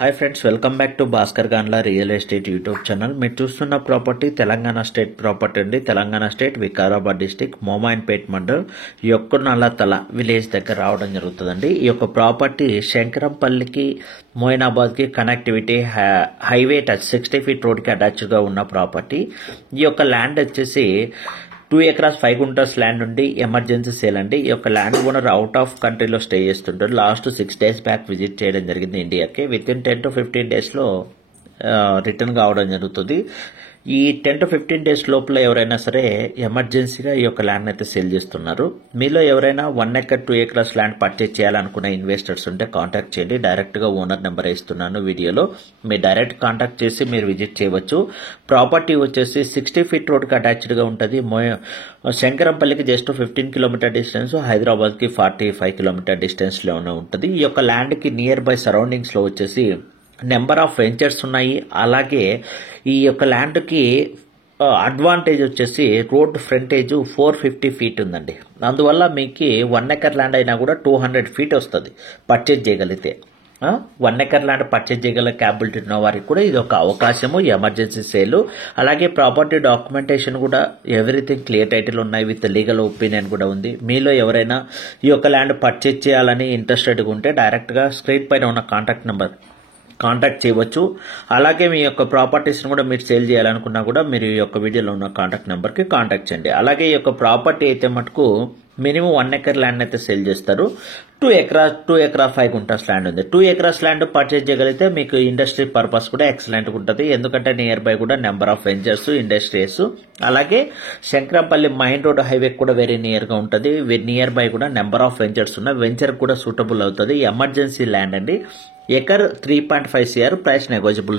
Hi friends, welcome back to Bhaskar గాన్లా real estate YouTube channel. మీరు చూస్తున్న ప్రాపర్టీ తెలంగాణ స్టేట్ ప్రాపర్టీ అండి. తెలంగాణ స్టేట్ వికారాబాద్ డిస్టిక్ మోమాయిన్పేట్ మండల్ యొక్కనల్లతల విలేజ్ దగ్గర రావడం జరుగుతుందండి. ఈ యొక్క ప్రాపర్టీ శంకరంపల్లికి మోయినాబాద్కి కనెక్టివిటీ హైవే టచ్ 60 feet రోడ్కి అటాచ్గా ఉన్న ప్రాపర్టీ. ఈ యొక్క ల్యాండ్ వచ్చేసి 2 acres 5 గుంటస్ ల్యాండ్ ఉండి ఎమర్జెన్సీ సేల్ అండి. ఈ యొక్క ల్యాండ్ ఓనర్ అవుట్ ఆఫ్ కంట్రీలో స్టే చేస్తుంటారు. లాస్ట్ 6 days బ్యాక్ విజిట్ చేయడం జరిగింది ఇండియాకి. విత్ ఇన్ 10 to 15 daysలో రిటర్న్ కావడం జరుగుతుంది. ఈ 10 to 15 days లోపల ఎవరైనా సరే ఎమర్జెన్సీగా ఈ యొక్క ల్యాండ్ అయితే సేల్ చేస్తున్నారు. మీలో ఎవరైనా 1 acre 2 acres ల్యాండ్ పర్చేజ్ చేయాలనుకున్న ఇన్వెస్టర్స్ ఉంటే కాంటాక్ట్ చేయండి. డైరెక్ట్గా ఓనర్ నెంబర్ ఇస్తున్నాను వీడియోలో. మీరు డైరెక్ట్ కాంటాక్ట్ చేసి మీరు విజిట్ చేయవచ్చు. ప్రాపర్టీ వచ్చేసి 60 feet రోడ్కి అటాచ్డ్గా ఉంటుంది. శంకరంపల్లికి జస్ట్ 15 kilometer డిస్టెన్స్, హైదరాబాద్కి 45 kilometer డిస్టెన్స్లోనే ఉంటుంది. ఈ యొక్క ల్యాండ్కి నియర్ బై సరౌండింగ్స్లో వచ్చేసి నెంబర్ ఆఫ్ వెంచర్స్ ఉన్నాయి. అలాగే ఈ యొక్క ల్యాండ్కి అడ్వాంటేజ్ వచ్చేసి రోడ్ ఫ్రంటేజ్ 450 feet ఉందండి. అందువల్ల మీకు 1 acre ల్యాండ్ అయినా కూడా 200 feet వస్తుంది పర్చేజ్ చేయగలిగితే. 1 acre ల్యాండ్ పర్చేజ్ చేయగల క్యాపబిలిటీ ఉన్న వారికి కూడా ఇది ఒక అవకాశము, ఎమర్జెన్సీ సేల్. అలాగే ప్రాపర్టీ డాక్యుమెంటేషన్ కూడా ఎవ్రీథింగ్ క్లియర్ టైటిల్ ఉన్నాయి, విత్ లీగల్ ఒపీనియన్ కూడా ఉంది. మీలో ఎవరైనా ఈ యొక్క ల్యాండ్ పర్చేజ్ చేయాలని ఇంట్రెస్టెడ్గా ఉంటే డైరెక్ట్గా స్క్రీన్ పైన ఉన్న కాంటాక్ట్ చేయవచ్చు. అలాగే మీ యొక్క ప్రాపర్టీస్ని కూడా మీరు సేల్ చేయాలనుకున్నా కూడా మీరు ఈ యొక్క వీడియోలో ఉన్న కాంటాక్ట్ నెంబర్కి కాంటాక్ట్ చేయండి. అలాగే ఈ యొక్క ప్రాపర్టీ అయితే మటుకు మినిమం 1 acre ల్యాండ్ అయితే సేల్ చేస్తారు. 2 acre 5 గుంటస్ ల్యాండ్ ఉంది. 2 acres ల్యాండ్ పర్చేజ్ చేయగలిగితే మీకు ఇండస్ట్రీ పర్పస్ కూడా ఎక్సలెంట్గా ఉంటుంది. ఎందుకంటే నియర్ బై కూడా నెంబర్ ఆఫ్ వెంచర్స్, ఇండస్ట్రీస్, అలాగే శంకరంపల్లి మైన్ రోడ్ హైవే కూడా వెరీ నియర్గా ఉంటుంది. నియర్ బై కూడా నెంబర్ ఆఫ్ వెంచర్స్ ఉన్నాయి. వెంచర్ కూడా సూటబుల్ అవుతుంది. ఎమర్జెన్సీ ల్యాండ్ అండి. Acre 3.5 CR, price నెగోజిబుల్.